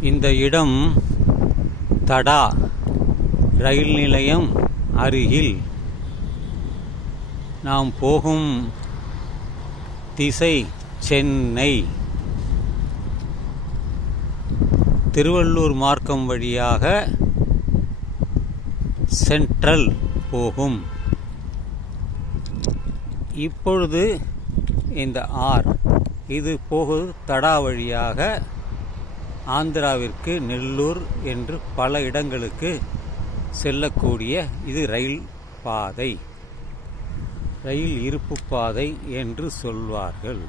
இந்த இடம் தடா ரயில் நிலையம் அருகில். நாம் போகும் திசை சென்னை. திருவள்ளூர் மார்க்கம் வழியாக சென்ட்ரல் போகும். இப்பொழுது இந்த ஆர் இது போகுது தடா வழியாக ஆந்திராவிற்கு நெல்லூர் என்று பல இடங்களுக்கு செல்லக்கூடிய இது ரயில் பாதை. ரயில் இருப்பு பாதை என்று சொல்வார்கள்.